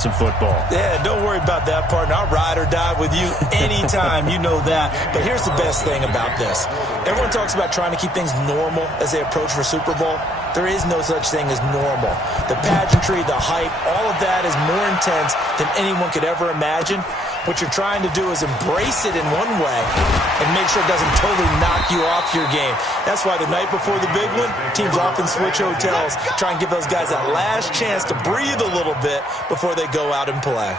some football. Yeah, don't worry about that, partner. I'll ride or die with you anytime. You know that. But here's the best thing about this. Everyone talks about trying to keep things normal as they approach for Super Bowl. There is no such thing as normal. The pageantry, the hype, all of that is more intense than anyone could ever imagine. What you're trying to do is embrace it in one way and make sure it doesn't totally knock you off your game. That's why the night before the big one, teams often switch hotels, try and give those guys that last chance to breathe a little bit before they go out and play.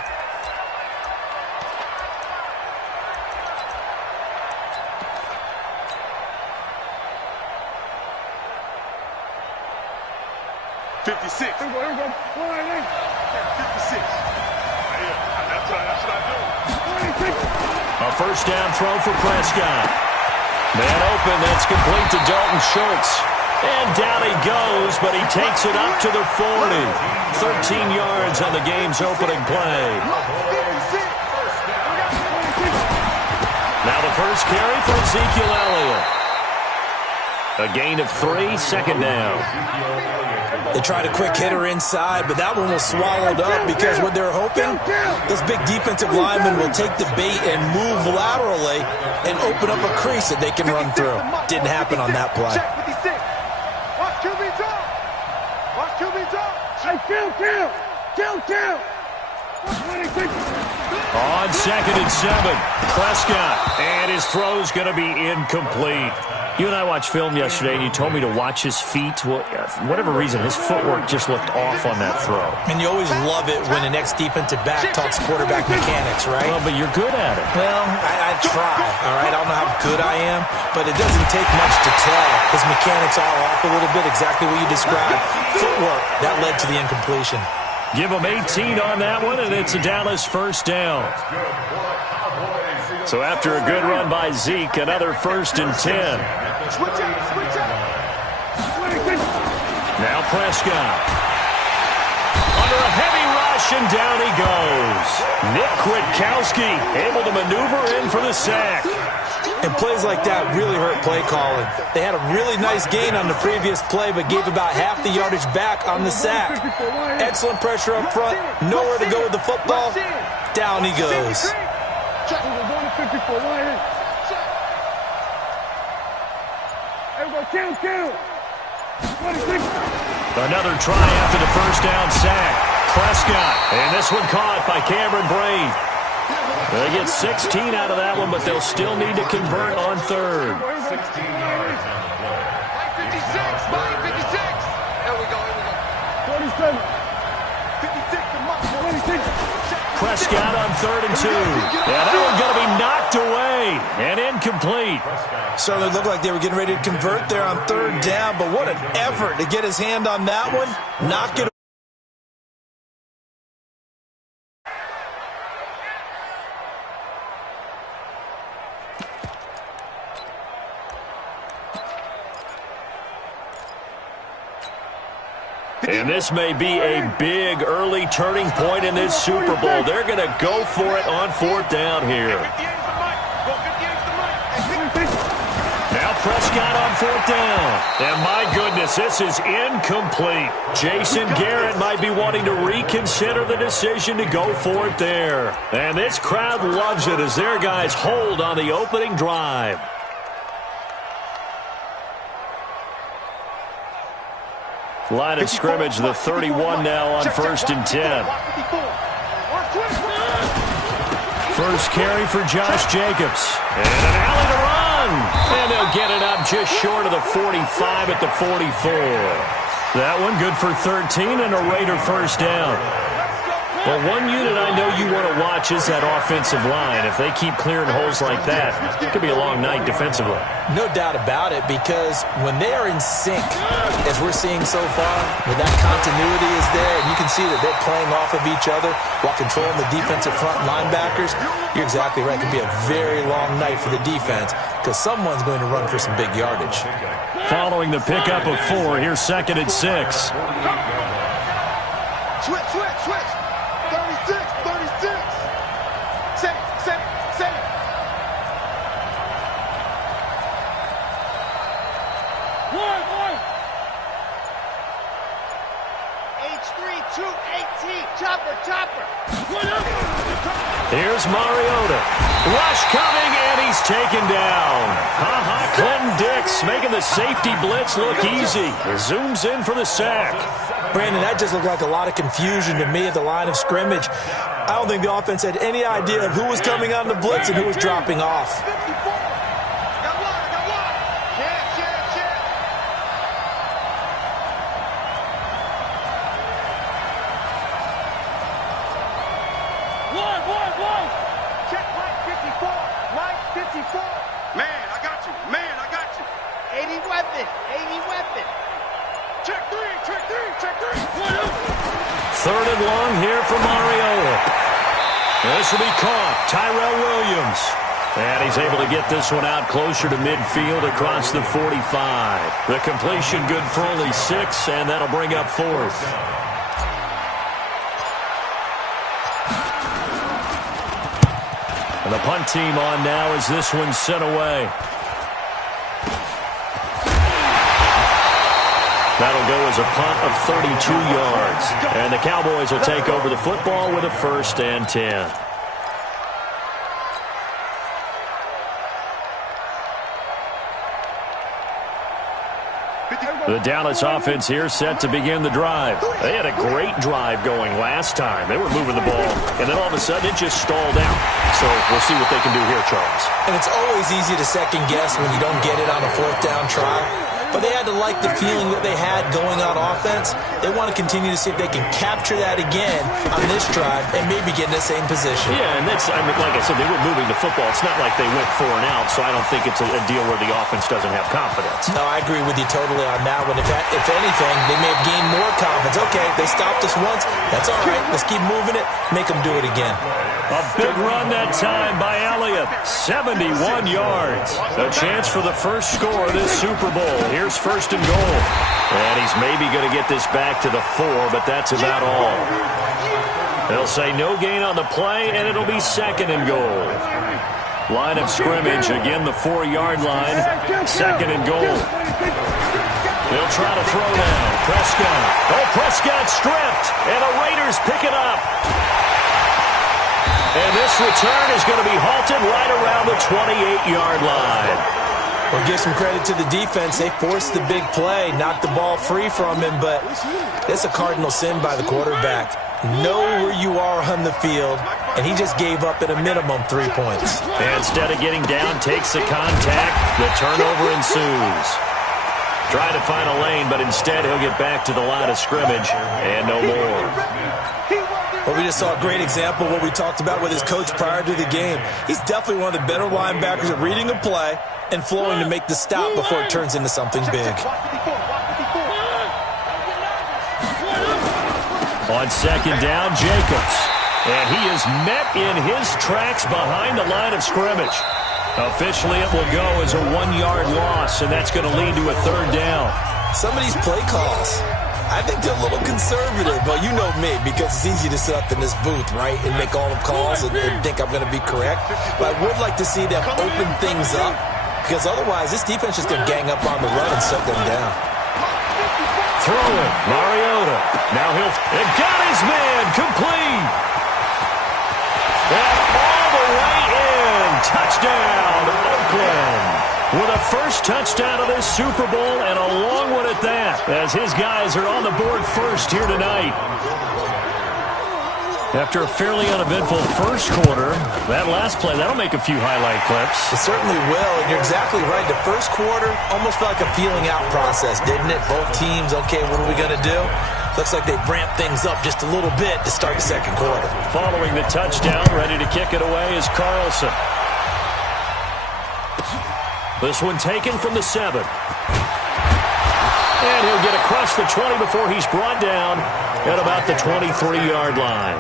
A first down throw for Prescott. Man open, that's complete to Dalton Schultz. And down he goes, but he takes it up to the 40. 13 yards on the game's opening play. Now the first carry for Ezekiel Elliott. A gain of 3, second down. They tried a quick hitter inside, but that one was swallowed up because what they're hoping, this big defensive lineman will take the bait and move laterally and open up a crease that they can run through. Didn't happen on that play. Watch QB drop. Watch QB drop. Hey, kill. On 2nd and 7, Prescott, and his throw's going to be incomplete. You and I watched film yesterday, and you told me to watch his feet. Well, for whatever reason, his footwork just looked off on that throw. And you always love it when an ex-defensive back talks quarterback mechanics, right? Well, but you're good at it. Well, I try, all right? I don't know how good I am, but it doesn't take much to tell. His mechanics are off a little bit, exactly what you described. Footwork, that led to the incompletion. Give him 18 on that one, and it's a Dallas first down. So after a good run by Zeke, another 1st and 10. Now Prescott. Under a heavy rush, and down he goes. Nick Kwiatkowski able to maneuver in for the sack. And plays like that really hurt play calling. They had a really nice gain on the previous play, but gave about half the yardage back on the sack. Excellent pressure up front. Nowhere to go with the football. Down he goes. Another try after the first down sack. Prescott, and this one caught by Cameron Brate. They get 16 out of that one, but they'll still need to convert on 3rd. 56. There we go. 47. 56. Prescott on 3rd and 2. Yeah, that one's going to be knocked away and incomplete. Certainly looked like they were getting ready to convert there on 3rd down, but what an effort to get his hand on that one. Knock it. And this may be a big early turning point in this Super Bowl. They're going to go for it on 4th down here. Now Prescott on 4th down. And my goodness, this is incomplete. Jason Garrett might be wanting to reconsider the decision to go for it there. And this crowd loves it as their guys hold on the opening drive. Line of scrimmage, the 31 now on 1st and 10. First carry for Josh Jacobs. And an alley to run. And they'll get it up just short of the 45 at the 44. That one good for 13 and a Raider first down. Well, one unit I know you want to watch is that offensive line. If they keep clearing holes like that, it could be a long night defensively. No doubt about it, because when they are in sync, as we're seeing so far, when that continuity is there, and you can see that they're playing off of each other while controlling the defensive front linebackers, you're exactly right. It could be a very long night for the defense because someone's going to run for some big yardage. Following the pickup of 4, here's 2nd and 6. Switch. 36. Set it. One. H3, 2, 18. Chopper. Here's Mariota. Rush coming, and he's taken down. Clinton Dix making the safety blitz look easy. Zooms in for the sack. Brandon, that just looked like a lot of confusion to me at the line of scrimmage. I don't think the offense had any idea of who was coming on the blitz and who was dropping off. Check line 54. Line 54. Man, I got you. Man, I got you. 80 weapon. 80 weapon. Check three. Check three. Check three. Third and long here for Mariota. This will be caught. Tyrell Williams. And he's able to get this one out closer to midfield across the 45. The completion good for only 6, and that'll bring up fourth. And the punt team on now as this one's sent away. That'll go as a punt of 32 yards. And the Cowboys will take over the football with a 1st and 10. The Dallas offense here set to begin the drive. They had a great drive going last time. They were moving the ball, and then all of a sudden it just stalled out. So we'll see what they can do here, Charles. And it's always easy to second guess when you don't get it on a 4th down try. But they had to like the feeling that they had going on offense. They want to continue to see if they can capture that again on this drive and maybe get in the same position. Yeah, and that's, I mean, like I said, they were moving the football. It's not like they went 4 and out, so I don't think it's a deal where the offense doesn't have confidence. No, I agree with you totally on that one. If anything, they may have gained more confidence. Okay, they stopped us once. That's all right. Let's keep moving it. Make them do it again. A big run that time by Elliott. 71 yards. A chance for the first score of this Super Bowl. Here's 1st and goal. And he's maybe going to get this back to the 4, but that's about all. They'll say no gain on the play, and it'll be 2nd and goal. Line of scrimmage, again the 4-yard line. 2nd and goal. They'll try to throw now. Prescott. Oh, Prescott stripped, and the Raiders pick it up. And this return is going to be halted right around the 28-yard line. Well, give some credit to the defense. They forced the big play, knocked the ball free from him, but it's a cardinal sin by the quarterback. Know where you are on the field, and he just gave up at a minimum 3 points. And instead of getting down, takes the contact. The turnover ensues. Trying to find a lane, but instead he'll get back to the line of scrimmage and no more. Well, we just saw a great example of what we talked about with his coach prior to the game. He's definitely one of the better linebackers at reading a play and flowing to make the stop before it turns into something big. On 2nd down, Jacobs. And he is met in his tracks behind the line of scrimmage. Officially, it will go as a 1-yard loss, and that's going to lead to a 3rd down. Some of these play calls, I think they're a little conservative, but you know me, because it's easy to sit up in this booth, right, and make all the calls and think I'm going to be correct. But I would like to see them open things up, because otherwise this defense is going to gang up on the run and shut them down. Throwing, Mariota. Now and got his man, complete. And all the way in. Touchdown, Oakland. With a first touchdown of this Super Bowl, and a long one at that, as his guys are on the board first here tonight. After a fairly uneventful first quarter, that last play, that'll make a few highlight clips. It certainly will, and you're exactly right. The first quarter almost felt like a feeling-out process, didn't it? Both teams, okay, what are we going to do? Looks like they ramped things up just a little bit to start the second quarter. Following the touchdown, ready to kick it away is Carlson. This one taken from the 7. And he'll get across the 20 before he's brought down at about the 23-yard line.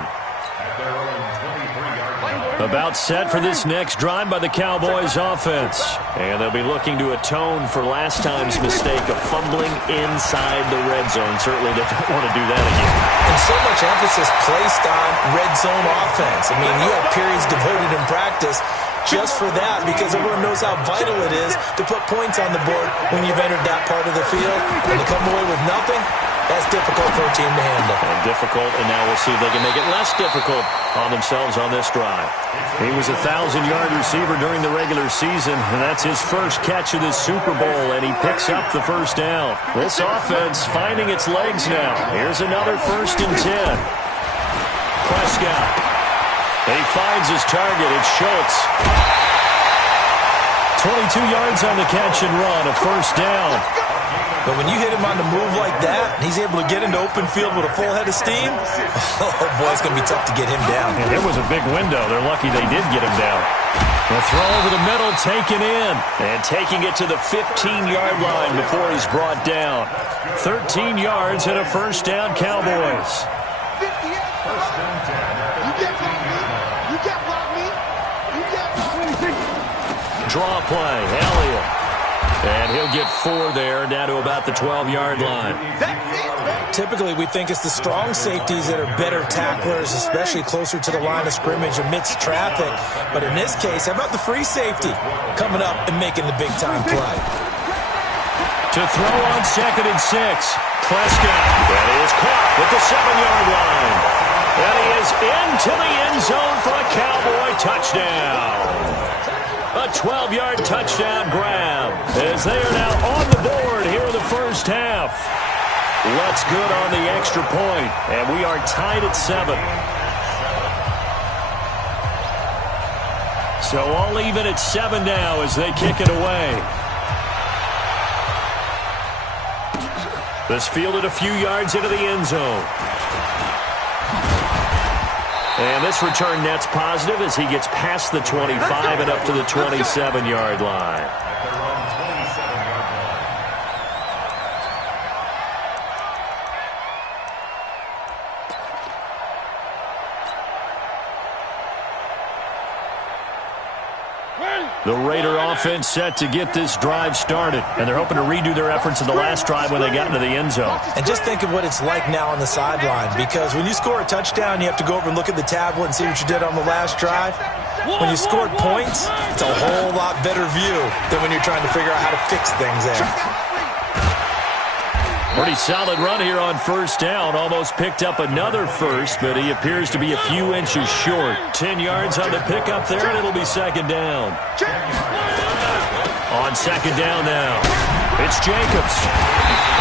About set for this next drive by the Cowboys offense. And they'll be looking to atone for last time's mistake of fumbling inside the red zone. Certainly they don't want to do that again. And so much emphasis placed on red zone offense. I mean, you have periods devoted in practice just for that, because everyone knows how vital it is to put points on the board when you've entered that part of the field. And to come away with nothing, That's difficult for a team to handle. And difficult, and now we'll see if they can make it less difficult on themselves on this drive. He was a 1,000-yard receiver during the regular season, and that's his first catch of this Super Bowl, and he picks up the first down. This offense finding its legs now. Here's another 1st and 10. Prescott. And he finds his target. It's Schultz. 22 yards on the catch and run, a 1st down. But when you hit him on the move like that, he's able to get into open field with a full head of steam. Oh, boy, it's going to be tough to get him down. And it was a big window. They're lucky they did get him down. The throw over the middle, taken in. And taking it to the 15-yard line before he's brought down. 13 yards and a 1st down, Cowboys. Draw play, Elliott. And he'll get 4 there, down to about the 12-yard line. Typically, we think it's the strong safeties that are better tacklers, especially closer to the line of scrimmage amidst traffic. But in this case, how about the free safety coming up and making the big-time play? To throw on 2nd and 6. Prescott. That is caught at the 7-yard line. And he is into the end zone for a Cowboy touchdown. A 12-yard touchdown grab as they are now on the board here in the first half. Let's good on the extra point, and we are tied at 7. So all even at 7 now as they kick it away. This fielded a few yards into the end zone. And this return net's positive as he gets past the 25 and up to the 27-yard line. The Raider offense set to get this drive started, and they're hoping to redo their efforts in the last drive when they got into the end zone. And just think of what it's like now on the sideline, because when you score a touchdown, you have to go over and look at the tablet and see what you did on the last drive. When you scored points, it's a whole lot better view than when you're trying to figure out how to fix things there. Pretty solid run here on 1st down. Almost picked up another first, but he appears to be a few inches short. 10 yards on the pickup there, and it'll be 2nd down. On 2nd down now, it's Jacobs.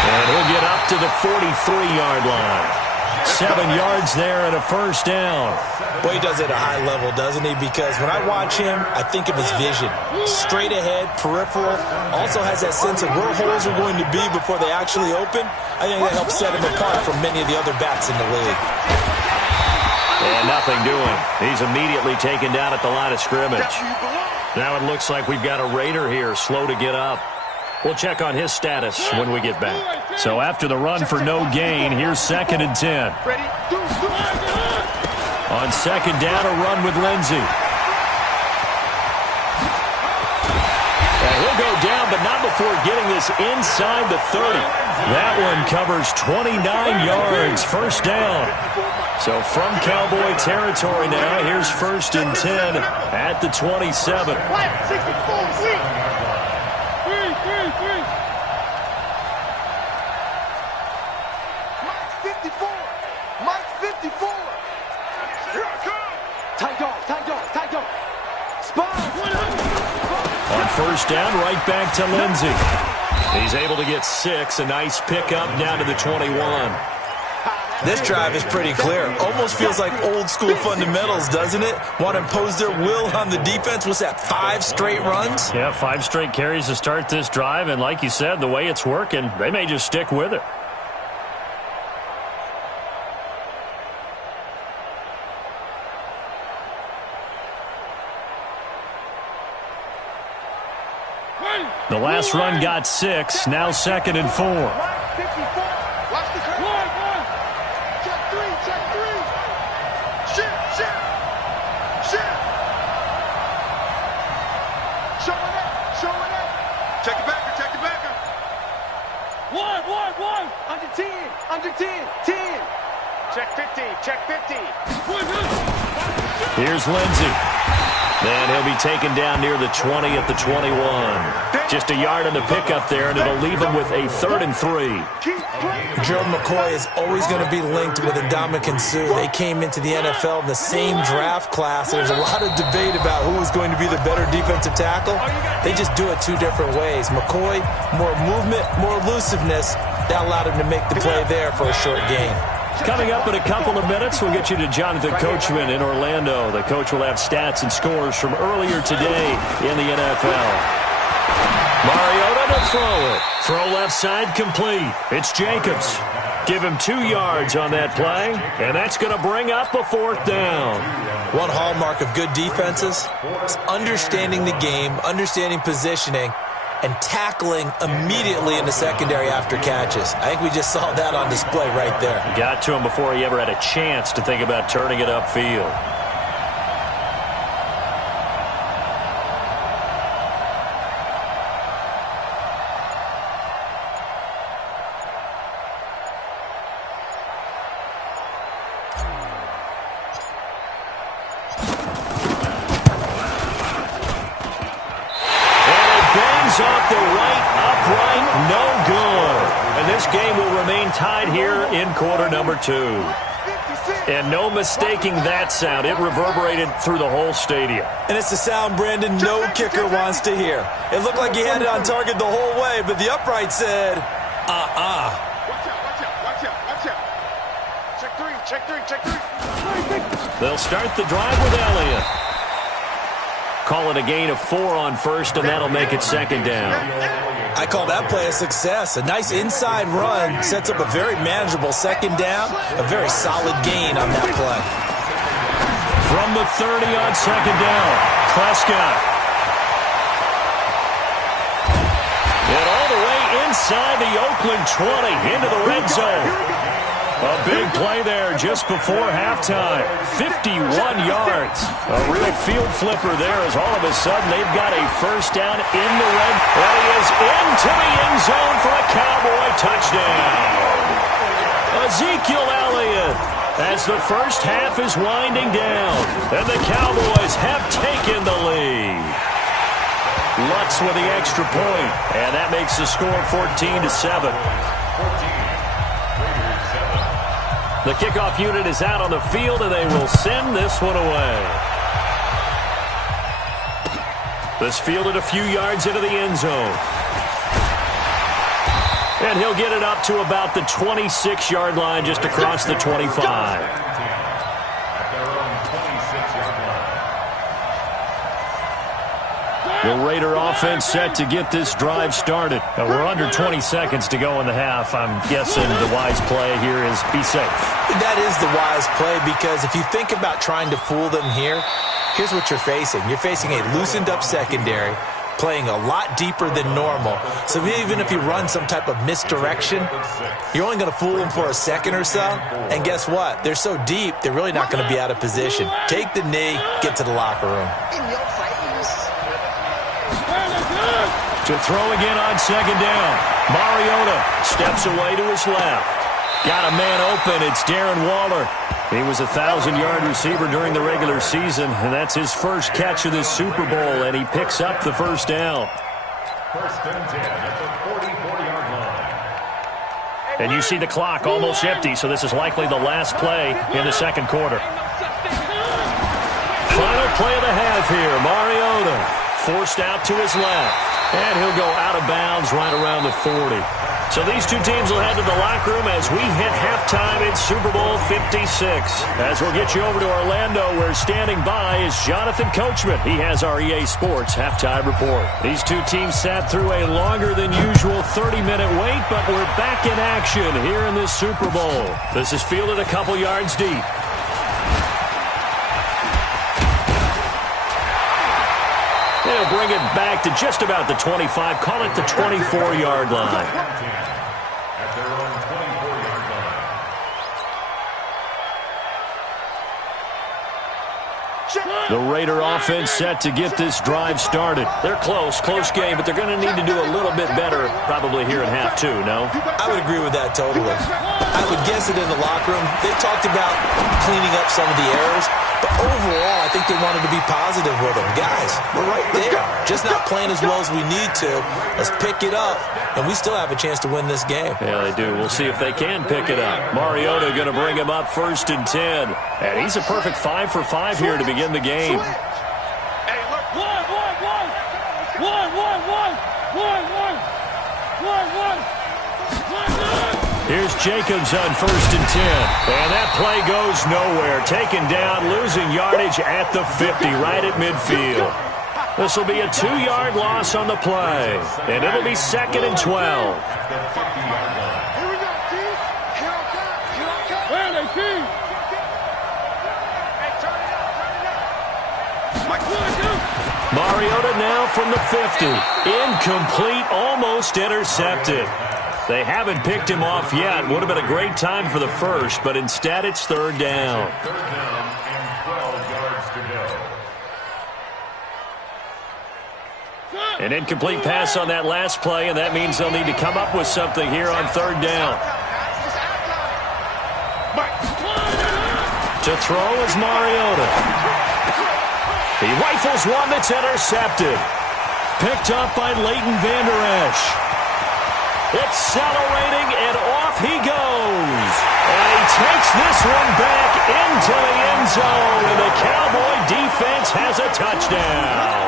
And he'll get up to the 43-yard line. 7 yards there and a 1st down. Boy, he does it at a high level, doesn't he? Because when I watch him, I think of his vision. Straight ahead, peripheral. Also has that sense of where holes are going to be before they actually open. I think that helps set him apart from many of the other backs in the league. And nothing doing. He's immediately taken down at the line of scrimmage. Now it looks like we've got a Raider here, slow to get up. We'll check on his status when we get back. So after the run for no gain, here's 2nd and 10. On 2nd down, a run with Lindsey. And he'll go down, but not before getting this inside the 30. That one covers 29 yards, 1st down. So from Cowboy territory now, here's 1st and 10 at the 27. On 1st down, right back to Lindsey. He's able to get 6. A nice pickup down to the 21. This drive is pretty clear. Almost feels like old school fundamentals, doesn't it? Want to impose their will on the defense. What's that, 5 straight runs? Yeah, 5 straight carries to start this drive. And like you said, the way it's working, they may just stick with it. The last run got 6. Now 2nd and 4. Check it backer. One. Under 10. Check 50. Here's Lindsey. And he'll be taken down near the 20 at the 21. Just a yard on the pickup there, and it'll leave him with a 3rd and 3. Gerald McCoy is always going to be linked with Ndamukong Suh. They came into the NFL in the same draft class. There's a lot of debate about who was going to be the better defensive tackle. They just do it two different ways. McCoy, more movement, more elusiveness. That allowed him to make the play there for a short gain. Coming up in a couple of minutes, we'll get you to Jonathan Coachman in Orlando. The coach will have stats and scores from earlier today in the NFL. Mariota to throw it. Throw left side complete. It's Jacobs. Give him 2 yards on that play, and that's going to bring up a 4th down. One hallmark of good defenses is understanding the game, understanding positioning, and tackling immediately in the secondary after catches. I think we just saw that on display right there. Got to him before he ever had a chance to think about turning it upfield. Off the right, upright, no good. And this game will remain tied here in quarter number 2. And no mistaking that sound. It reverberated through the whole stadium. And it's the sound, Brandon, no kicker wants to hear. It looked like he had it on target the whole way, but the upright said, Watch out, watch out. Check three. They'll start the drive with Elliott. Call it a gain of 4 on first, and that'll make it 2nd down. I call that play a success. A nice inside run sets up a very manageable 2nd down, a very solid gain on that play. From the 30 on 2nd down, Prescott. And all the way inside the Oakland 20 into the red zone. A big play there just before halftime. 51 yards. A real field flipper there as all of a sudden they've got a 1st down in the red. And he is into the end zone for a Cowboy touchdown. Ezekiel Elliott as the first half is winding down. And the Cowboys have taken the lead. Lutz with the extra point. And that makes the score 14-7. The kickoff unit is out on the field, and they will send this one away. This fielded a few yards into the end zone. And he'll get it up to about the 26-yard line, just across the 25. The Raider offense set to get this drive started. Now we're under 20 seconds to go in the half. I'm guessing the wise play here is be safe. That is the wise play, because if you think about trying to fool them here, here's what you're facing. You're facing a loosened up secondary, playing a lot deeper than normal. So even if you run some type of misdirection, you're only going to fool them for a second or so. And guess what? They're so deep, they're really not going to be out of position. Take the knee, get to the locker room. To throw again on 2nd down. Mariota steps away to his left. Got a man open. It's Darren Waller. He was a 1,000-yard receiver during the regular season, and that's his first catch of this Super Bowl, and he picks up the 1st down. 1st and 10 at the 44-yard line. And you see the clock almost empty, so this is likely the last play in the 2nd quarter. Final play of the half here. Mariota forced out to his left. And he'll go out of bounds right around the 40. So these two teams will head to the locker room as we hit halftime in Super Bowl 56. As we'll get you over to Orlando, where standing by is Jonathan Coachman. He has our EA Sports halftime report. These two teams sat through a longer than usual 30-minute wait, but we're back in action here in this Super Bowl. This is fielded a couple yards deep. They'll bring it back to just about the 25. Call it the 24-yard line. At their own 24-yard line. The Raider offense set to get this drive started. They're close game, but they're going to need to do a little bit better probably here in half 2, no? I would agree with that totally. I would guess it in the locker room. They talked about cleaning up some of the errors, but overall I think they wanted to be positive with him. Guys, we're right there. Just not playing as well as we need to. Let's pick it up, and we still have a chance to win this game. Yeah, they do. We'll see if they can pick it up. Mariota going to bring him up 1st and 10. And he's a perfect 5 for 5 here to begin the game. Hey, look. Here's Jacobs on 1st and 10. And that play goes nowhere. Taken down, losing yardage at the 50, right at midfield. This will be a 2-yard loss on the play. And it'll be 2nd and 12. Here we go, Keith. Here I come. Here I come. Where are they, Keith? Hey, turn it up. Mike, Mariota now from the 50. Incomplete, almost intercepted. They haven't picked him off yet. Would have been a great time for the first, but instead it's 3rd down. 3rd down and 12 yards to go. An incomplete pass on that last play, and that means they'll need to come up with something here on 3rd down. To throw is Mariota. He rifles one that's intercepted. Picked up by Leighton Vander Esch. Accelerating, and off he goes. And he takes this one back into the end zone, and the Cowboy defense has a touchdown.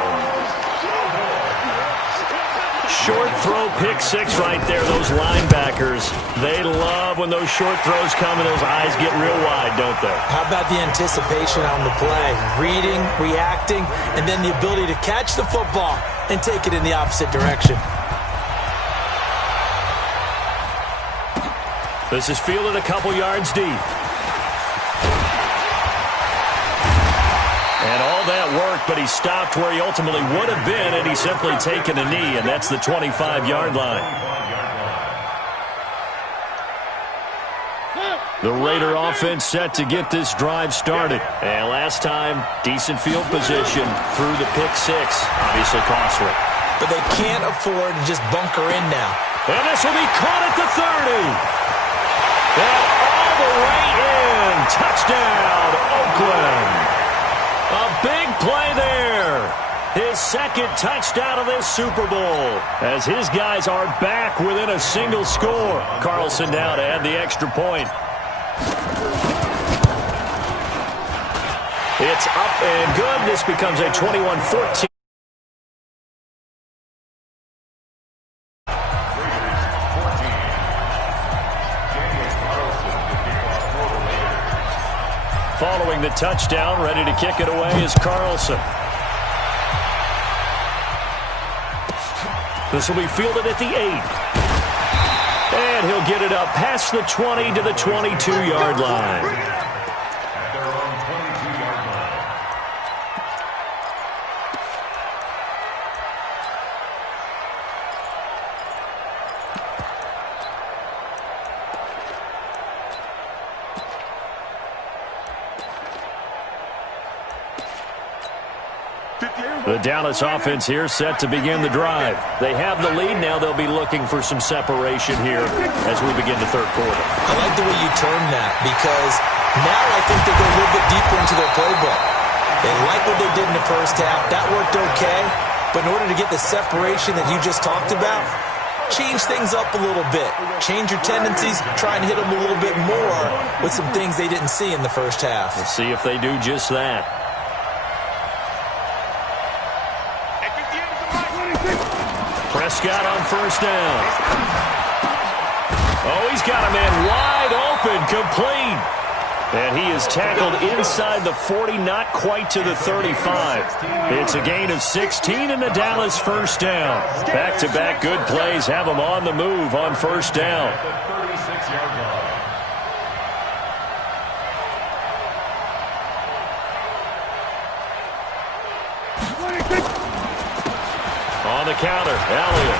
Short throw, pick 6 right there. Those linebackers, they love when those short throws come and those eyes get real wide, don't they? How about the anticipation on the play? Reading, reacting, and then the ability to catch the football and take it in the opposite direction. This is fielded a couple yards deep. And all that work, but he stopped where he ultimately would have been, and he's simply taken a knee, and that's the 25-yard line. The Raider offense set to get this drive started. And last time, decent field position through the pick 6. Obviously costly. But they can't afford to just bunker in now. And this will be caught at the 30. And all the way in. Touchdown, Oakland. A big play there. His 2nd touchdown of this Super Bowl. As his guys are back within a single score. Carlson now to add the extra point. It's up and good. This becomes a 21-14. Following the touchdown, ready to kick it away is Carlson. This will be fielded at the 8. And he'll get it up past the 20 to the 22-yard line. At their own 22-yard line. The Dallas offense here set to begin the drive. They have the lead. Now they'll be looking for some separation here as we begin the 3rd quarter. I like the way you term that, because now I think they go a little bit deeper into their playbook. They like what they did in the first half. That worked okay. But in order to get the separation that you just talked about, change things up a little bit. Change your tendencies. Try and hit them a little bit more with some things they didn't see in the first half. Let's see if they do just that. Prescott on 1st down. Oh, he's got a man wide open, complete. And he is tackled inside the 40, not quite to the 35. It's a gain of 16 and the Dallas 1st down. Back-to-back good plays have them on the move on 1st down. The 36-yard line. On the counter, Elliott.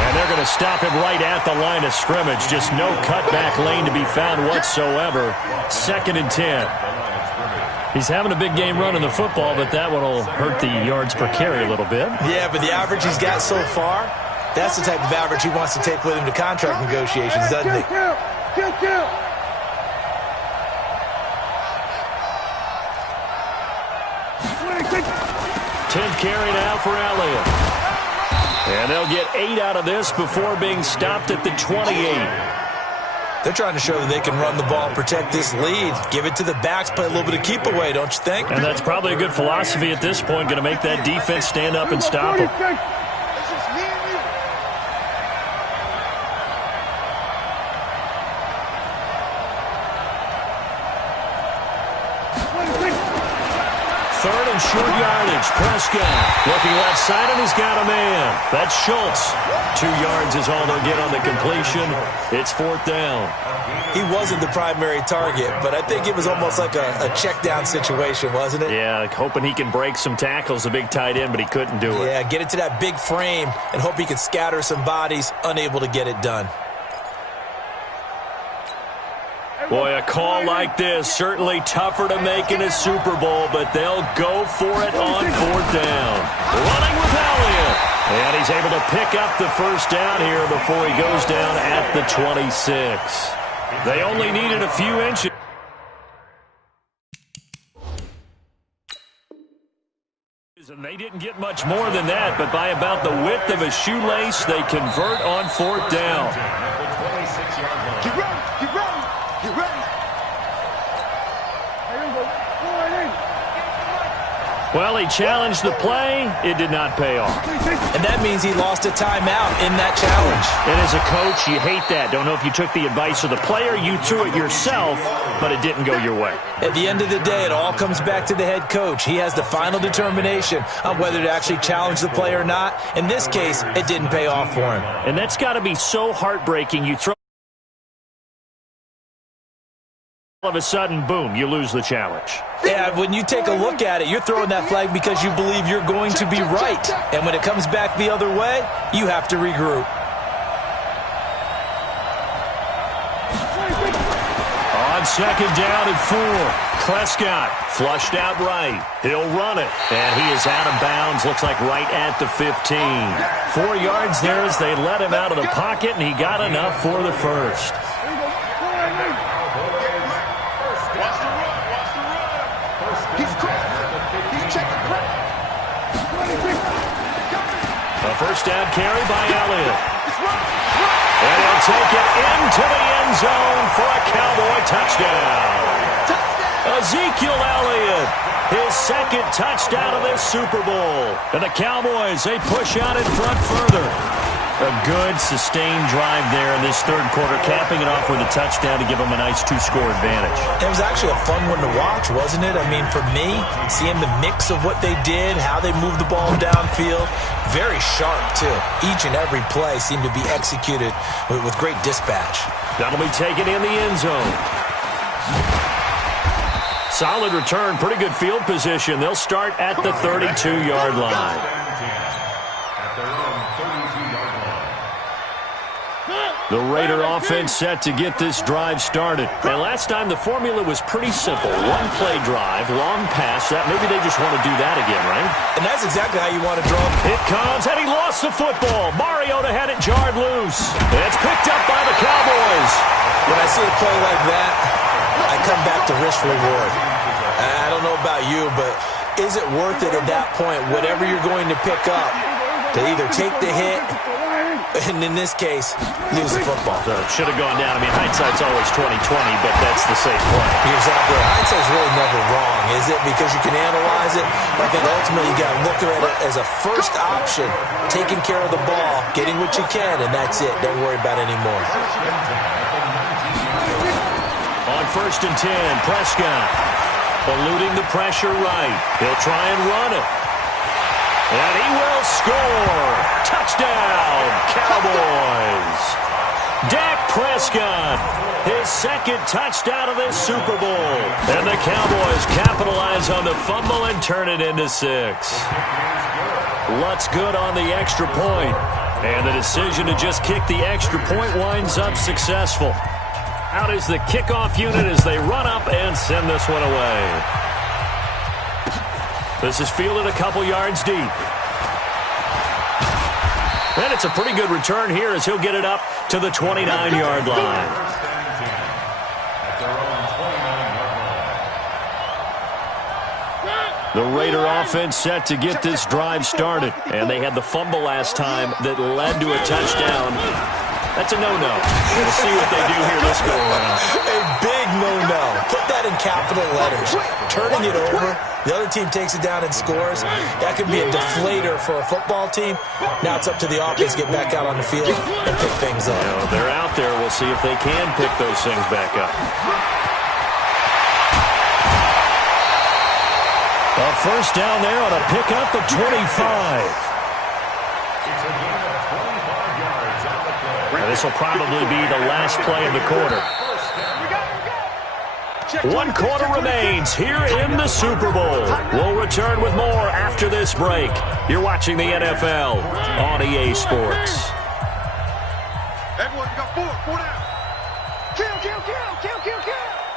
And they're going to stop him right at the line of scrimmage. Just no cutback lane to be found whatsoever. 2nd and 10. He's having a big game running the football, but that one will hurt the yards per carry a little bit. Yeah, but the average he's got so far, that's the type of average he wants to take with him to contract negotiations, doesn't he? 10th carry now for Elliott. And they'll get 8 out of this before being stopped at the 28. They're trying to show that they can run the ball, protect this lead, give it to the backs, play a little bit of keep away, don't you think? And that's probably a good philosophy at this point, going to make that defense stand up and stop them. Third and short yardage. Prescott looking left side, and he's got a man. That's Schultz. 2 yards is all they'll get on the completion. It's 4th down. He wasn't the primary target, but I think it was almost like a check down situation, wasn't it? Yeah, like hoping he can break some tackles, a big tight end, but he couldn't do it. Yeah, get it to that big frame and hope he can scatter some bodies, unable to get it done. Boy, a call like this, certainly tougher to make in a Super Bowl, but they'll go for it on 4th down. Running with Elliott. And he's able to pick up the first down here before he goes down at the 26. They only needed a few inches. And they didn't get much more than that, but by about the width of a shoelace, they convert on 4th down. Get ready, get ready, get ready. Well, he challenged the play. It did not pay off. And that means he lost a timeout in that challenge. And as a coach, you hate that. Don't know if you took the advice of the player, you threw it yourself, but it didn't go your way. At the end of the day, it all comes back to the head coach. He has the final determination on whether to actually challenge the play or not. In this case, it didn't pay off for him. And that's got to be so heartbreaking. You throw all of a sudden, boom, you lose the challenge. Yeah, when you take a look at it, you're throwing that flag because you believe you're going to be right. And when it comes back the other way, you have to regroup. On 2nd down and 4, Prescott flushed out right. He'll run it, and he is out of bounds, looks like right at the 15. 4 yards there as they let him out of the pocket, and he got enough for the first. A first down carry by Elliott. And he'll take it into the end zone for a Cowboy touchdown. Ezekiel Elliott, his 2nd touchdown of this Super Bowl. And the Cowboys, they push out in front further. A good, sustained drive there in this 3rd quarter, capping it off with a touchdown to give them a nice 2-score advantage. It was actually a fun one to watch, wasn't it? I mean, for me, seeing the mix of what they did, how they moved the ball downfield, very sharp, too. Each and every play seemed to be executed with great dispatch. That'll be taken in the end zone. Solid return, pretty good field position. They'll start at the 32-yard line. The Raider offense set to get this drive started. And last time the formula was pretty simple. 1-play drive, long pass. That maybe they just want to do that again, right? And that's exactly how you want to draw. It comes, and he lost the football. Mariota had it jarred loose. It's picked up by the Cowboys. When I see a play like that, I come back to risk reward. I don't know about you, but is it worth it at that point, whatever you're going to pick up, to either take the hit, and in this case, lose the football? So it should have gone down. I mean, hindsight's always 20/20, but that's the safe play. You're exactly right. Hindsight's really never wrong, is it? Because you can analyze it. But I think ultimately you got to look at it as a first option, taking care of the ball, getting what you can, and that's it. Don't worry about it anymore. On 1st and 10, Prescott eluding the pressure right. He'll try and run it. And he will score. Touchdown, Cowboys. Dak Prescott, his 2nd touchdown of this Super Bowl. And the Cowboys capitalize on the fumble and turn it into 6. Lutz good on the extra point. And the decision to just kick the extra point winds up successful. Out is the kickoff unit as they run up and send this one away. This is fielded a couple yards deep. And it's a pretty good return here as he'll get it up to the 29-yard line. The Raider offense set to get this drive started. And they had the fumble last time that led to a touchdown. That's a no-no. We'll see what they do here this go around. A big no-no. Put that in capital letters. Turning it over, the other team takes it down and scores. That could be a deflator for a football team. Now it's up to the offense to get back out on the field and pick things up. You know, they're out there. We'll see if they can pick those things back up. A first down there on a pickup of 25. This will probably be the last play of the quarter. 1 quarter remains here in the Super Bowl. We'll return with more after this break. You're watching the NFL on EA Sports. Everyone, you got 4 down. Kill.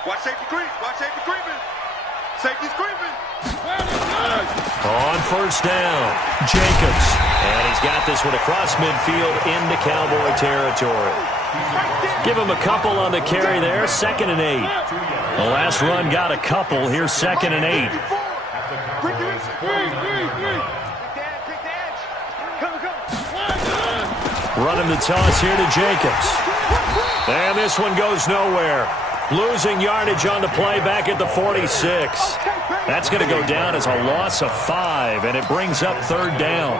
Watch safety creep. Watch safety creeping. Safety's creeping. On first down, Jacobs. And he's got this one across midfield into Cowboy territory. Give him a couple on the carry there, 2nd and 8. The last run got a couple. Here's 2nd and 8. Running the toss here to Jacobs. And this one goes nowhere. Losing yardage on the play back at the 46. That's going to go down as a loss of 5, and it brings up 3rd down.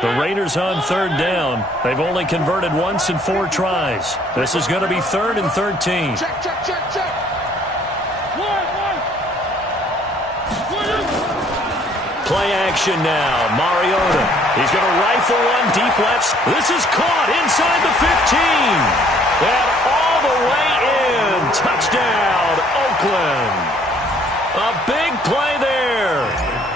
The Raiders on 3rd down. They've only converted once in 4 tries. This is going to be 3rd and 13. Check. Play action now. Mariota. He's going to rifle one deep left. This is caught inside the 15. And all the way in. Touchdown, Oakland. A big play there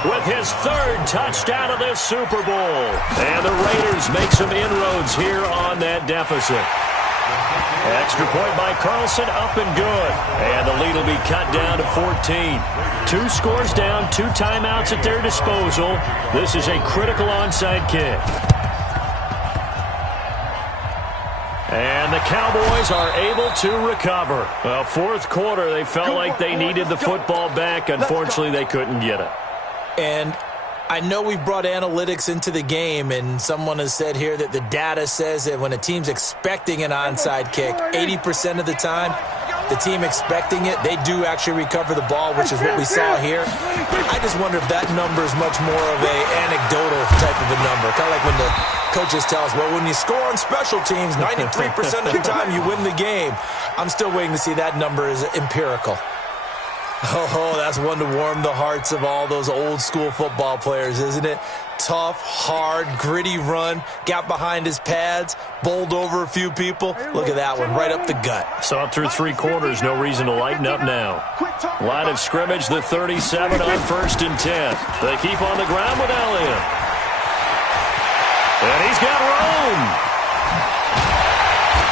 with his 3rd touchdown of this Super Bowl. And the Raiders make some inroads here on that deficit. Extra point by Carlson, up and good. And the lead will be cut down to 14. 2 scores down, 2 timeouts at their disposal. This is a critical onside kick. And the Cowboys are able to recover. Well, 4th quarter, they felt like they needed the football back. Unfortunately, they couldn't get it. And I know we brought analytics into the game, and someone has said here that the data says that when a team's expecting an onside kick, 80% of the time, the team expecting it, they do actually recover the ball, which is what we saw here. I just wonder if that number is much more of an anecdotal type of a number. Kind of like when the coaches tell us, well, when you score on special teams, 93% of the time you win the game. I'm still waiting to see that number is empirical. Oh, that's one to warm the hearts of all those old-school football players, isn't it? Tough, hard, gritty run, got behind his pads, bowled over a few people. Look at that one, right up the gut. Saw through 3 quarters, no reason to lighten up now. Line of scrimmage, the 37 on 1st and 10. They keep on the ground with Elliott. And he's got room.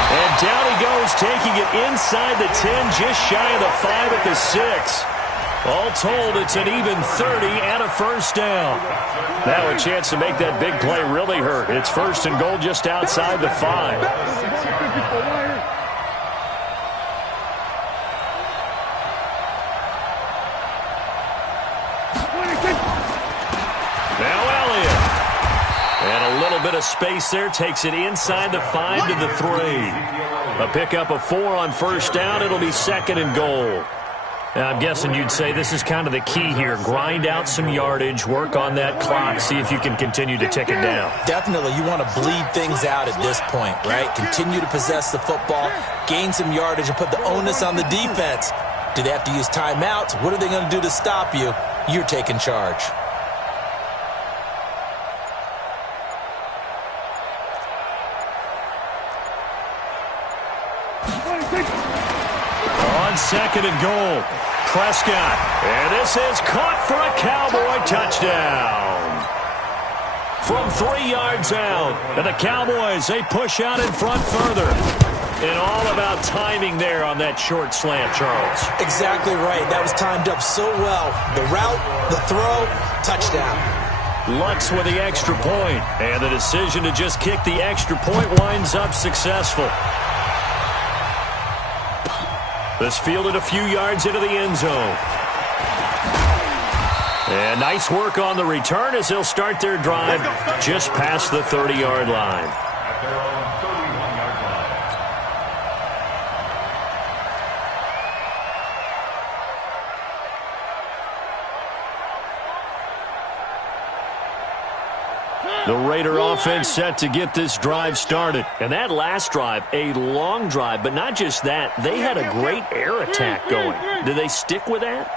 And down he goes, taking it inside the 10, just shy of the 5 at the 6. All told, it's an even 30 and a first down. Now a chance to make that big play really hurt. It's 1st and goal just outside the 5. Now Elliott. And a little bit of space there. Takes it inside the 5 to the 3. A pickup of 4 on first down. It'll be 2nd and goal. Now, I'm guessing you'd say this is kind of the key here. Grind out some yardage, work on that clock, see if you can continue to tick it down. Definitely. You want to bleed things out at this point, right? Continue to possess the football, gain some yardage, and put the onus on the defense. Do they have to use timeouts? What are they going to do to stop you? You're taking charge. On 2nd and goal, Prescott. And this is caught for a Cowboy touchdown. From 3 yards out. And the Cowboys, they push out in front further. And all about timing there on that short slant, Charles. Exactly right. That was timed up so well. The route, the throw, touchdown. Lutz with the extra point. And the decision to just kick the extra point winds up successful. This fielded a few yards into the end zone. And nice work on the return as they'll start their drive just past the 30-yard line. At their own 31-yard line. The Raider offense set to get this drive started. And that last drive, a long drive, but not just that. They had a great air attack going. Do they stick with that?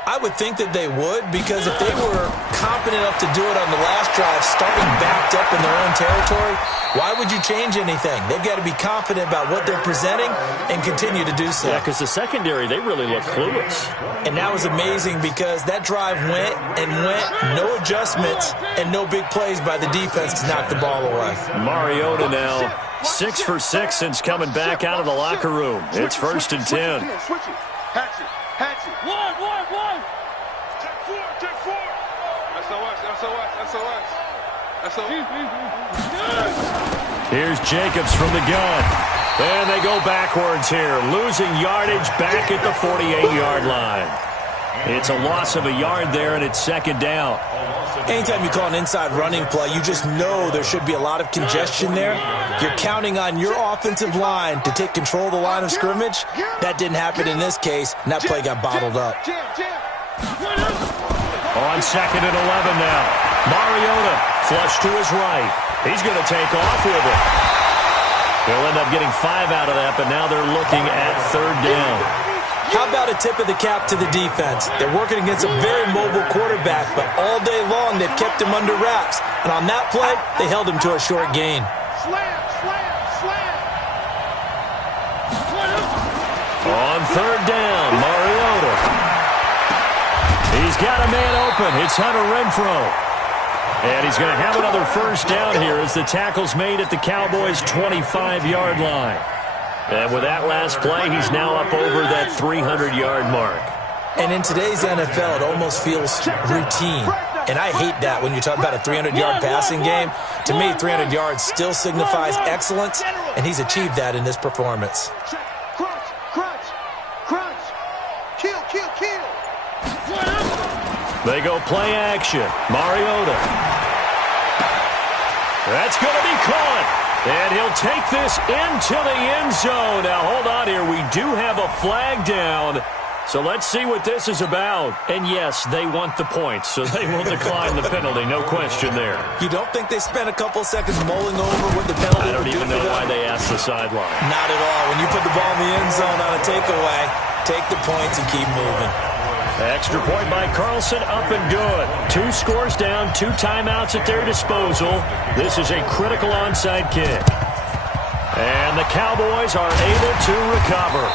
I would think that they would, because if they were confident enough to do it on the last drive, starting backed up in their own territory, why would you change anything? They've got to be confident about what they're presenting and continue to do so. Yeah, because the secondary, they really look clueless. And that was amazing because that drive went and went, no adjustments and no big plays by the defense to knock the ball away. Mariota now 6 for 6 since coming back out of the locker room. It's 1st and 10. Hatchet. One. Check four. SOS. Here's Jacobs from the gun. And they go backwards here, losing yardage back at the 48-yard line. It's a loss of a yard there, and it's 2nd down. Anytime you call an inside running play, you just know there should be a lot of congestion there. You're counting on your offensive line to take control of the line of scrimmage. That didn't happen in this case, and that play got bottled up. On 2nd and 11 now. Mariota flush to his right. He's going to take off with it. They'll end up getting 5 out of that, but now they're looking at 3rd down. How about a tip of the cap to the defense? They're working against a very mobile quarterback, but all day long they've kept him under wraps. And on that play, they held him to a short gain. Slam. On 3rd down, Mariota. He's got a man open. It's Hunter Renfrow. And he's going to have another 1st down here as the tackle's made at the Cowboys' 25-yard line. And with that last play, he's now up over that 300-yard mark. And in today's NFL, it almost feels routine. And I hate that when you talk about a 300-yard passing game. To me, 300 yards still signifies excellence, and he's achieved that in this performance. Crunch. Kill. They go play action. Mariota. That's going to be caught. And he'll take this into the end zone. Now, hold on here. We do have a flag down. So let's see what this is about. And, yes, they want the points, so they will decline the penalty. No question there. You don't think they spent a couple seconds mulling over what the penalty I don't even know why they asked the sideline. Not at all. When you put the ball in the end zone on a takeaway, take the points and keep moving. Extra point by Carlson, up and good. 2 scores down, 2 timeouts at their disposal. This is a critical onside kick. And the Cowboys are able to recover.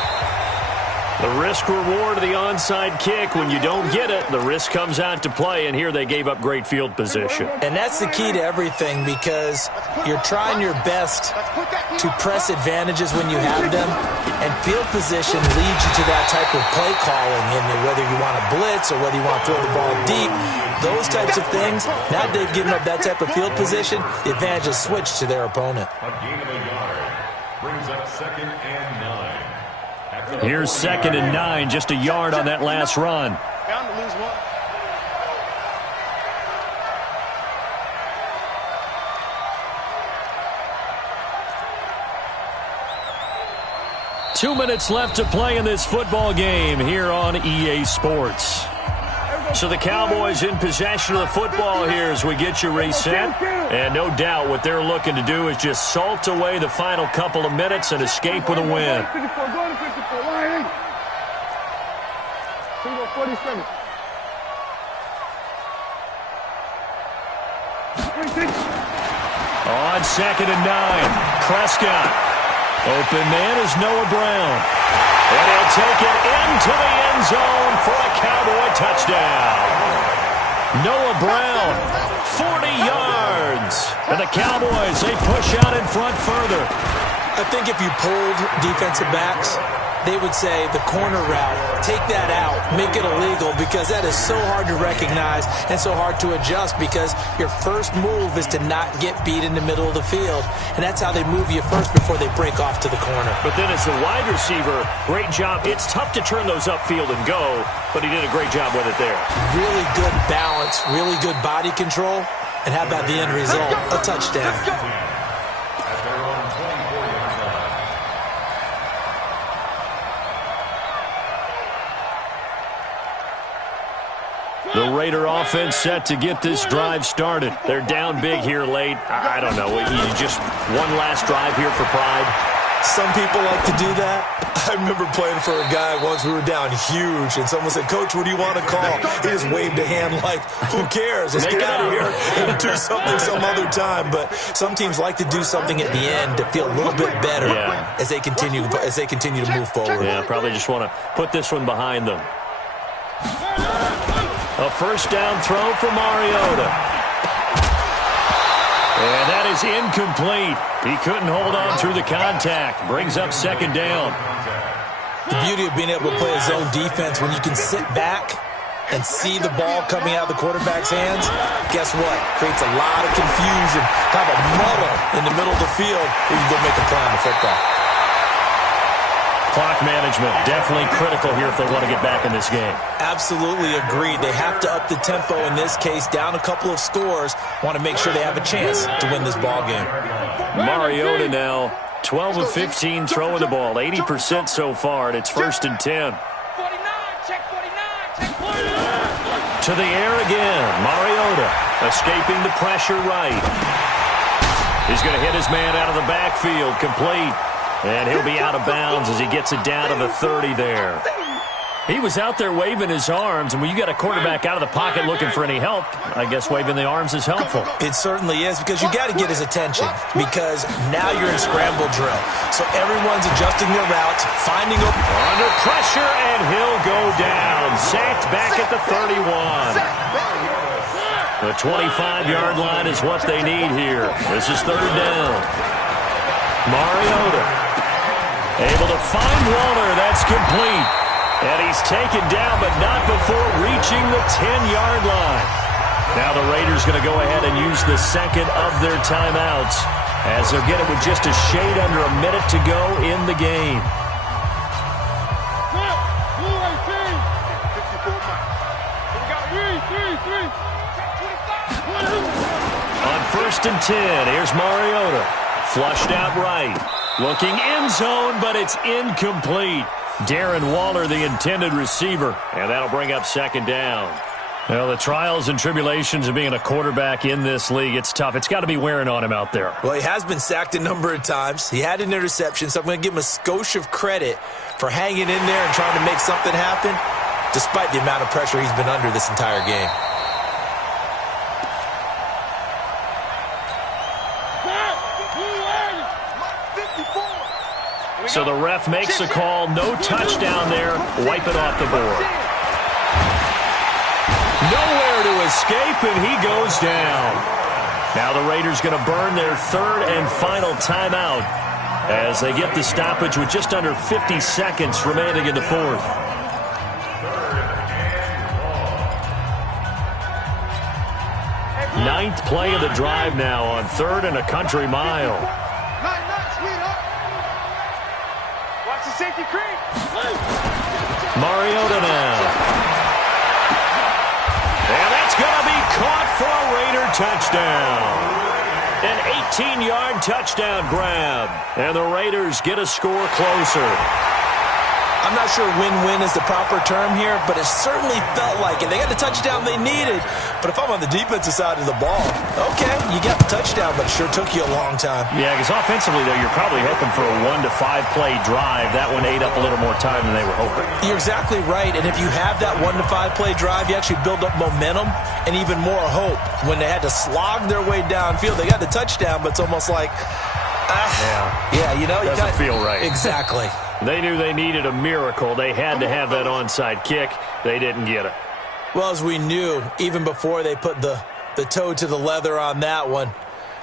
The risk-reward of the onside kick, when you don't get it, the risk comes out to play, and here they gave up great field position. And that's the key to everything, because you're trying your best to press advantages when you have them, and field position leads you to that type of play calling, and whether you want to blitz or whether you want to throw the ball deep, those types of things. Now they've given up that type of field position, the advantage is switched to their opponent. A gain of a yard brings up 2nd and 9. Here's 2nd and 9, just a yard on that last run. Bound to lose one. Two minutes left to play in this football game here on EA Sports. So the Cowboys in possession of the football here as we get you reset. And no doubt what they're looking to do is just salt away the final couple of minutes and escape with a win. 47. On 2nd and 9, Prescott. Open man is Noah Brown. And he'll take it into the end zone for a Cowboy touchdown. Noah Brown, 40 yards. And the Cowboys, they push out in front further. I think if you pulled defensive backs, they would say the corner route, take that out, make it illegal, because that is so hard to recognize and so hard to adjust, because your first move is to not get beat in the middle of the field. And that's how they move you first before they break off to the corner. But then as the wide receiver, great job. It's tough to turn those upfield and go, but he did a great job with it there. Really good balance balance, really good body control, and how about the end result? A touchdown. At their own 24-yard line. The Raider offense set to get this drive started. They're down big here late. I don't know. Just one last drive here for pride. Some people like to do that. I remember playing for a guy once. We were down huge, and someone said, "Coach, what do you want to call?" He just waved a hand like, "Who cares? Let's get out of here and do something some other time." But some teams like to do something at the end to feel a little bit better as they continue to move forward. Yeah, probably just want to put this one behind them. A first down throw for Mariota. And that is incomplete. He couldn't hold on through the contact. Brings up second down. The beauty of being able to play a zone defense when you can sit back and see the ball coming out of the quarterback's hands, guess what? Creates a lot of confusion. Have a muddle in the middle of the field where you go make a play on the football. Clock management, definitely critical here if they want to get back in this game. Absolutely agreed. They have to up the tempo in this case, down a couple of scores. Want to make sure they have a chance to win this ball game. Mariota now, 12 of 15 throwing the ball, 80% so far, and it's 1st and 10. 49, check 49, check 49. To the air again, Mariota escaping the pressure right. He's going to hit his man out of the backfield, complete. And he'll be out of bounds as he gets it down to the 30 there. He was out there waving his arms, and when you got a quarterback out of the pocket looking for any help, I guess waving the arms is helpful. It certainly is, because you got to get his attention, because now you're in scramble drill. So everyone's adjusting their routes, finding a... Under pressure, and he'll go down. Sacked back at the 31. The 25-yard line is what they need here. This is 3rd down. Mariota able to find Waller. That's complete. And he's taken down, but not before reaching the 10-yard line. Now the Raiders going to go ahead and use the second of their timeouts as they'll get it with just a shade under a minute to go in the game. On 1st and 10, here's Mariota. Flushed out right. Looking end zone, but it's incomplete. Darren Waller, the intended receiver. And that'll bring up 2nd down. Well, the trials and tribulations of being a quarterback in this league, it's tough. It's got to be wearing on him out there. Well, he has been sacked a number of times. He had an interception, so I'm going to give him a skosh of credit for hanging in there and trying to make something happen, despite the amount of pressure he's been under this entire game. So the ref makes a call. No touchdown there. Wipe it off the board. Nowhere to escape, and he goes down. Now the Raiders going to burn their 3rd and final timeout as they get the stoppage with just under 50 seconds remaining in the 4th. Ninth play of the drive now on 3rd and a country mile. Safety creep. Mariota now. And that's going to be caught for a Raider touchdown. An 18-yard touchdown grab. And the Raiders get a score closer. I'm not sure win-win is the proper term here, but it certainly felt like it. They got the touchdown they needed, but if I'm on the defensive side of the ball, okay, you got the touchdown, but it sure took you a long time. Yeah, because offensively, though, you're probably hoping for a 1 to 5 play drive. That one ate up a little more time than they were hoping. You're exactly right, and if you have that 1 to 5 play drive, you actually build up momentum and even more hope. When they had to slog their way downfield, they got the touchdown, but it's almost like, you know, doesn't feel right. Exactly. They knew they needed a miracle. They had to have that onside kick. They didn't get it. Well, as we knew, even before they put the toe to the leather on that one,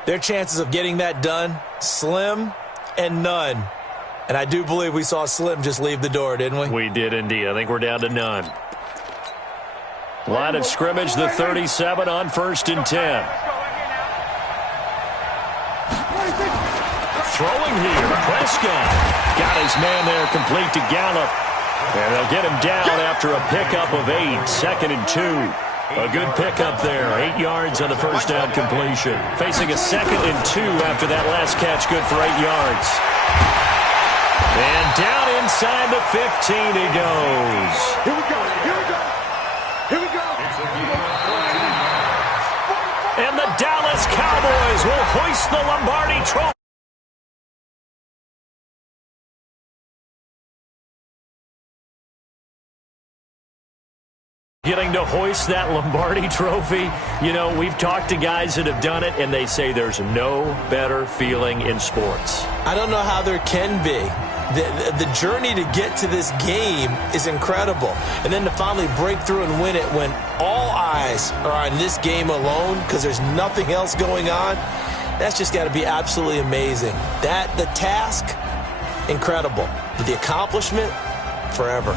their chances of getting that done, slim and none. And I do believe we saw Slim just leave the door, didn't we? We did indeed. I think we're down to none. Line of scrimmage, the 37 on 1st and 10. Throwing here, Prescott. Got his man there complete to Gallup. And they'll get him down after a pickup of 8. 2nd and 2. A good pickup there. 8 yards on the first down completion. Facing a 2nd and 2 after that last catch. Good for 8 yards. And down inside the 15 he goes. Here we go. Here we go. Here we go. And the Dallas Cowboys will hoist the Lombardi Trophy. Getting to hoist that Lombardi Trophy, you know, we've talked to guys that have done it, and they say there's no better feeling in sports. I don't know how there can be. The journey to get to this game is incredible. And then to finally break through and win it when all eyes are on this game alone because there's nothing else going on, that's just got to be absolutely amazing. The task, incredible. But the accomplishment, forever.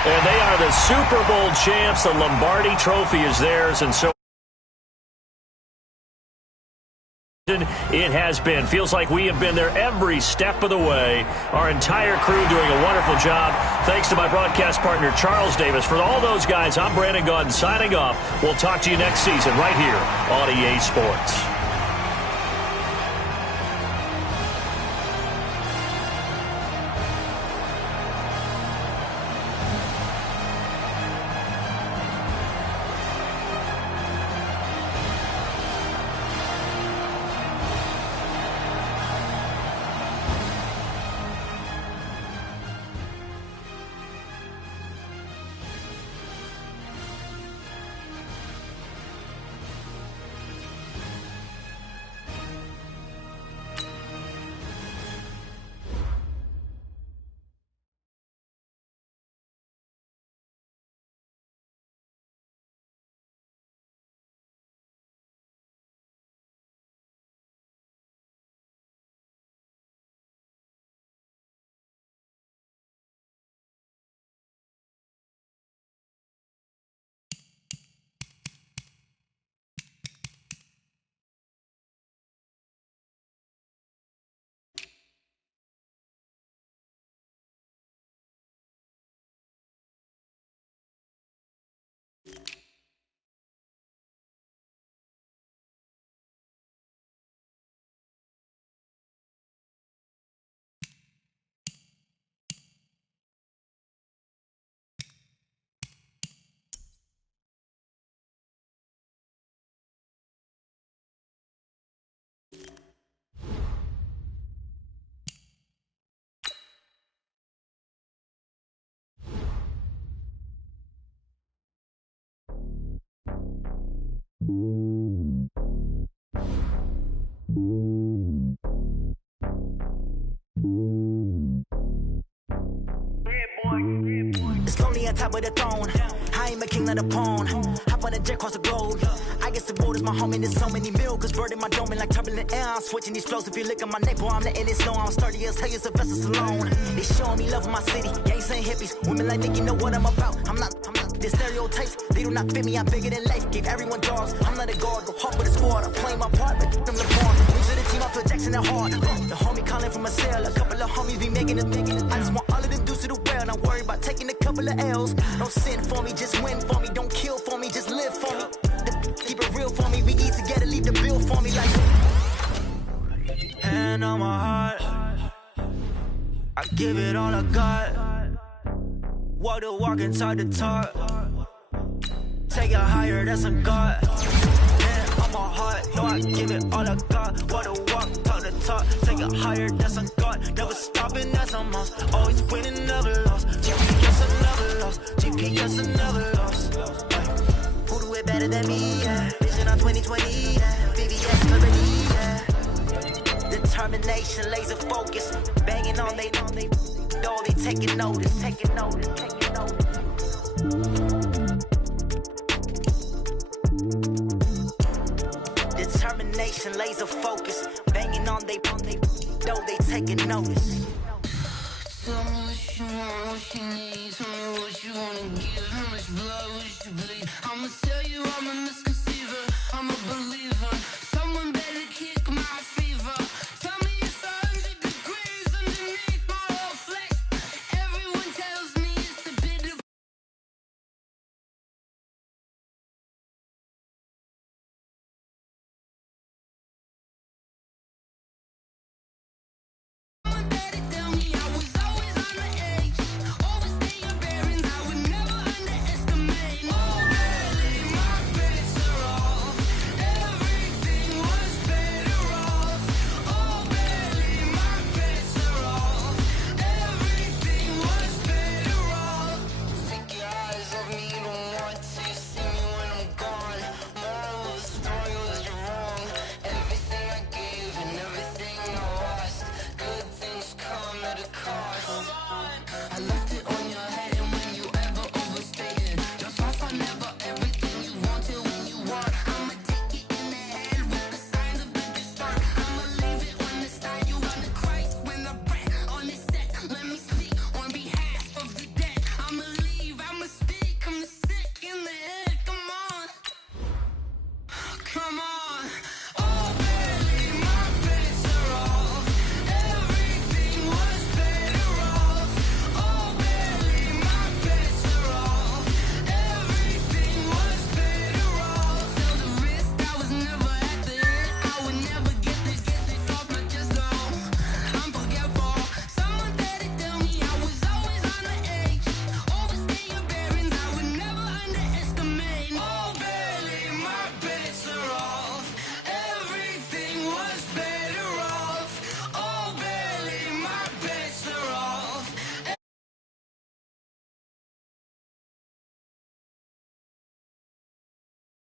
And they are the Super Bowl champs. The Lombardi Trophy is theirs, and so it has been. Feels like we have been there every step of the way. Our entire crew doing a wonderful job. Thanks to my broadcast partner, Charles Davis. For all those guys, I'm Brandon Gaudin signing off. We'll talk to you next season right here on EA Sports. It's lonely on top of the throne. I am a king of the pawn. Hop on a jet across the globe. I guess the world is my home and there's so many milkers birding my dome like turbulent air. I'm switching these flows. If you look at my neck, boy, I'm letting it snow. I'm sturdy as hell, it's a vessel alone. They showing me love in my city. Gangs and hippies. Women like Nick, you know what I'm about. I'm not the stereotypes. They do not fit me. I'm bigger than life. Gave everyone dogs. I'm not a guard. Go hard with the squad. I'm playing my part, but them the pawn. Into the team, I feel Jackson at heart. The homie calling from a cell. A couple of homies be making it. I just want all of them dudes to do well. Not worry about taking a couple of L's. Don't sin for me, just win for me. Don't kill for me, just live for me. Keep it real for me. We eat together, leave the bill for me like. Hand on my heart, I give it all I got. Walk the walk inside the talk. Take it higher, that's a God. Hand on my heart, no, I give it all I got. Walk the walk, talk the talk. Take it higher, that's a God. Never stopping, that's a must. Always winning, never lost. GPS, I never lost. GPS, I never lost. Who do it better than me? Yeah. Vision on 2020. Yeah. VVS company. Yeah. Determination, laser focus. Banging on they door, they taking notice. Taking notice. Taking notice. Determination, laser focus. Banging on they door, they taking notice. Tell me what you want, what you need. Tell me what you wanna